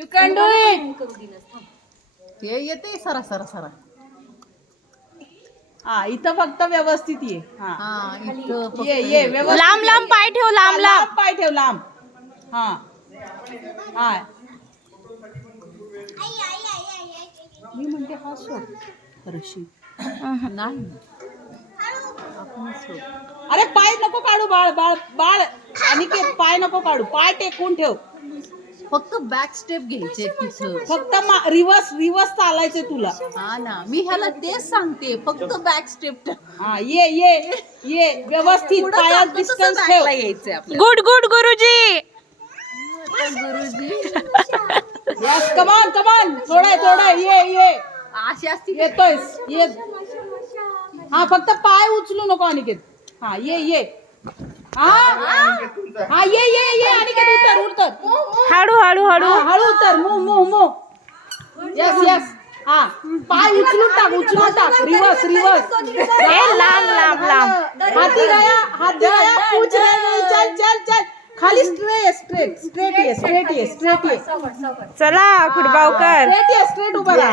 You can do it. करू दिलंस थांब. हे येते सरा सरा सरा. हा इथं फक्त व्यवस्थित ये. हा इथं फक्त ये व्यवस्थित. लांब लांब पाय ठेव, लांब लांब. पाय ठेव लांब. हा हा मी म्हणते हा सोड हर्षी नाही. अरे पाय नको काढू बाळ बाळ बाळ. अनिकेत पाय नको काढू. पाय टेकून ठेव. फक्त बॅक स्टेप घ्यायचे तिथं. फक्त रिवर्स रिवर्स चालायचे तुला. हा ना मी ह्याला तेच सांगते फक्त बॅक स्टेप. हा ये ये ये व्यवस्थित पायात डिस्टन्स ठेव. यायचंय आपल्याला. गुड गुड गुरुजी. गुरुजी यस कमान कमान. थोडं थोडं ये ये अशी असती येतोय ये. हा फक्त पाय उचलू नको अनिकेत. हा ये ये. हा हा ये ये ये अनिकेत उतर उतर. हळू हळू हळू. हा, हळू उतर. Move move move. Yes yes. हा पाय उचलून टाक रिवर्स रिवर्स. लांब लांब लांब. हाथी गया पूछ रहे नहीं. चल चल चल खाली स्ट्रेट स्ट्रेट स्ट्रेट ये स्ट्रेट ये स्ट्रेट ये. चला खुडबावकर. स्ट्रेट ये स्ट्रेट उभा राहा.